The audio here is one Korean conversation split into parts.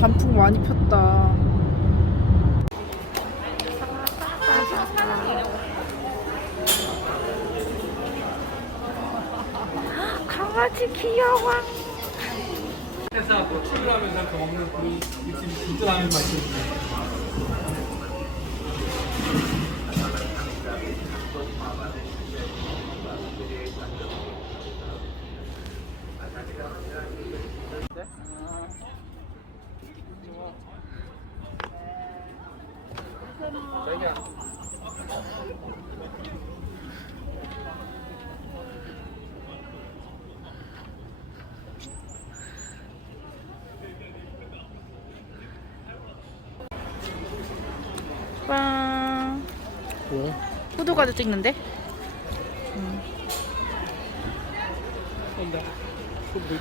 단풍 많이 폈다. 강아지 귀여워. 회사 뭐 출근하면서 먹는 그 느낌이 진짜 나는 맛이거든요. 빵. 뭐야? 호두과자 찍는데? 온다. 또 뭐?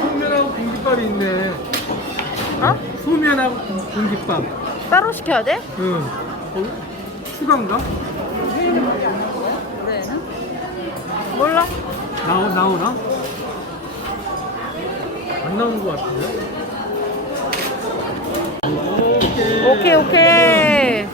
소면하고 공깃밥이 있네. 어? 소면하고 공깃밥. 따로 시켜야 돼? 응. 추가인가? 몰라. 나오나? 안 나오는 것 같은데? 오케이, 오케이.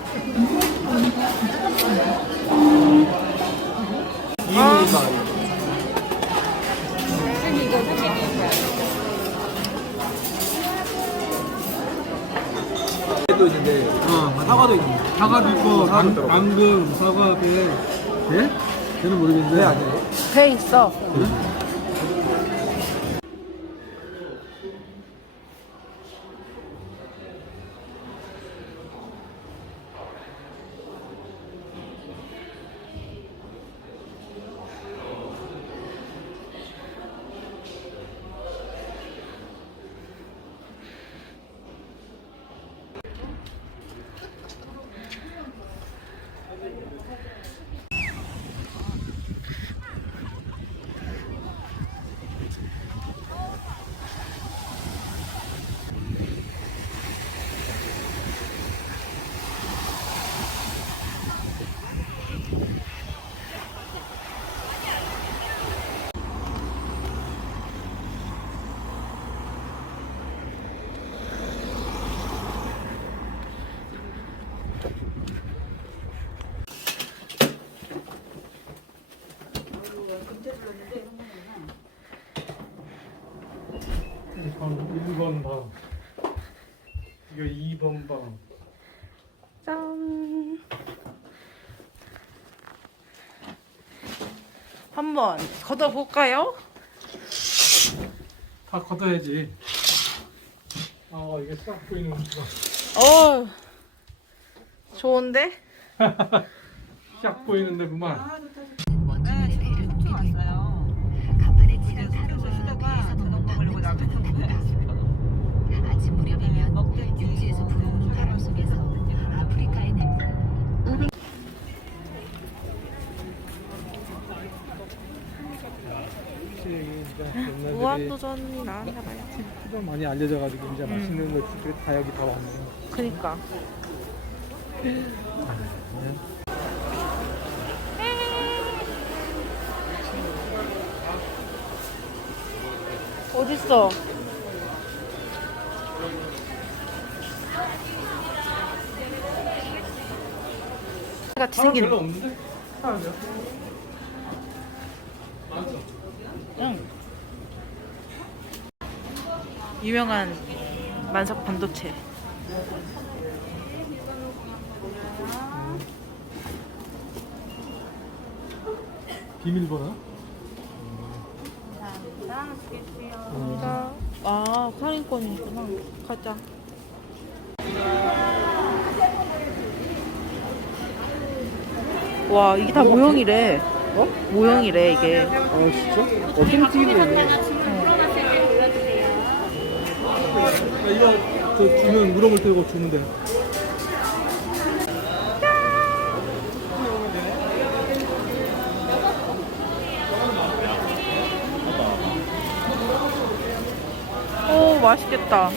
또 있는데, 사과도 있는데. 사과도 있고, 앙금, 사과, 배. 배? 배는 모르겠는데. 배 아니에요? 배 있어. 그래? 방 1번 방. 이거 2번 방. 짠. 한번 걷어볼까요? 다 걷어야지. 아, 이게 싹 보이는 거. 어, 좋은데? 싹 보이는데 그만. 네, 지금 엄청 왔어요. 그래서 그래서 쉬다가 저녁 먹으려고 나갔는데 아침 무렵이면 육지에서 불어오는 바람 속에서 아프리카의 냄새. 무한도전이 나왔나 봐요. 피가 많이 알려져가지고 이제 맛있는 것들이 다 여기 다 왔네. 그니까. 어딨어? 같이 생긴. 별로 없는데? 응. 유명한 만석 반도체. 비밀번호? 감사합니다. 아, 할인권이구나. 가자. 와, 이게 다 모형이래. 어? 모형이래, 이게. 아 진짜? 어떤 튀기네. 이거 저 주면 물어볼 때 이거 주면 돼. 오, 맛있겠다.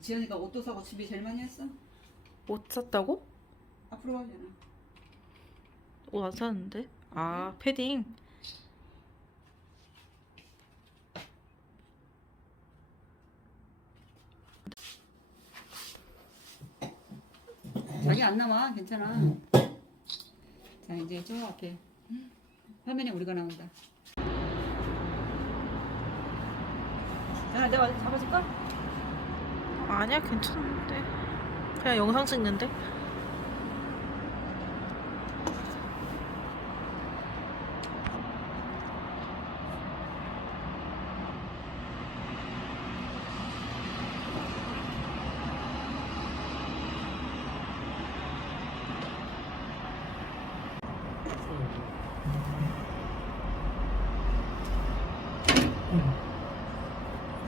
지연이가 옷도 사고 준비 제일 많이 했어? 옷 샀다고? 앞으로 가잖아. 옷 안 샀는데? 아, 패딩. 자기 안 나와. 괜찮아. 자 이제 저 앞에 화면에 우리가 나온다. 자 내가 잡아줄까? 아니야, 괜찮은데. 그냥 영상 찍는데?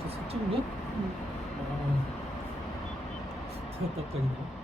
저 색종이야? 응. 아, 스타일딱딱이네.